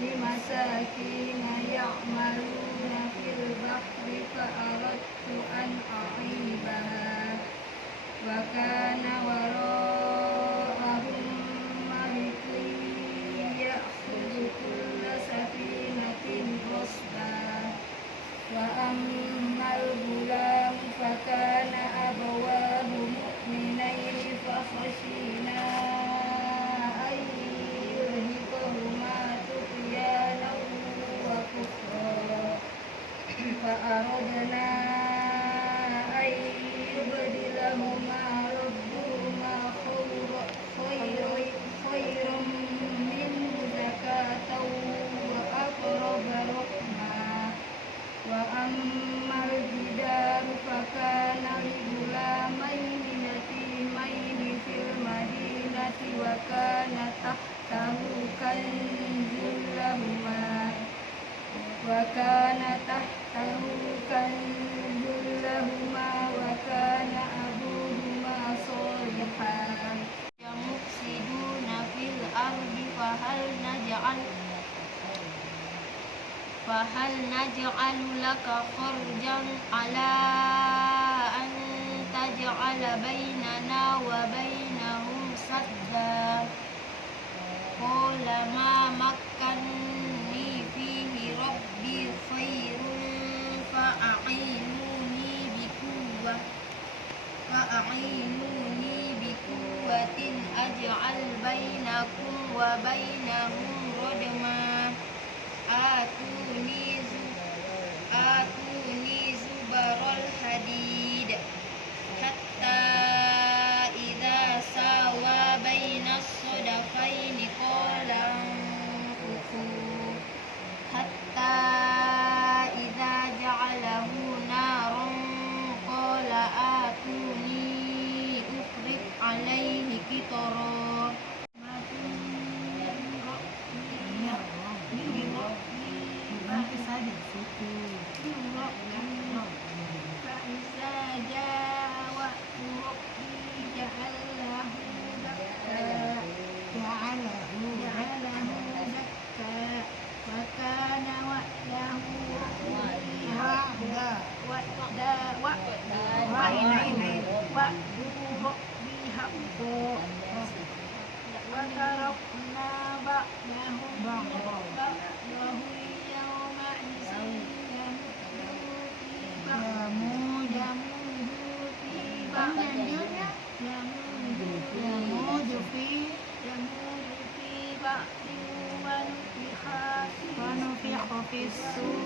لمساكين يعملون في البحر فأردت أن أعيبها وكان وراءهم ملك يأخذ كل سفينة غصبا وأما الغلام فكان أبواه مؤمنين فخشينا أن يرهقهما طغيانا وكفرا فأردنا أن يبدلهما ربهما خيرا منه زكاة وأقرب رحما وأما الجدار فكان لغلامين يتيمين في المدينة وكان تحته كنز لهما وكان أبوهما صالحا يفسدون في الأرض فهل نجعل لك خرجا على أن تجعل بيننا وبينهم سدا قال ما مكنني فيه ربي خير فأعينوني بقوة أجعل بينكم وبينهم ردما آتوني زبر الحديد حتى إذا ساوى بين الصدفين قال انفخوا حتى إذا جعله نارا قال آتوني أفرغ عليه قطرا فإذا جاء وقت ربي جعله دكا وكان وعده ربي حقا وتركنا بعضهم يومئذ يموج في بعض ونفخ في الصور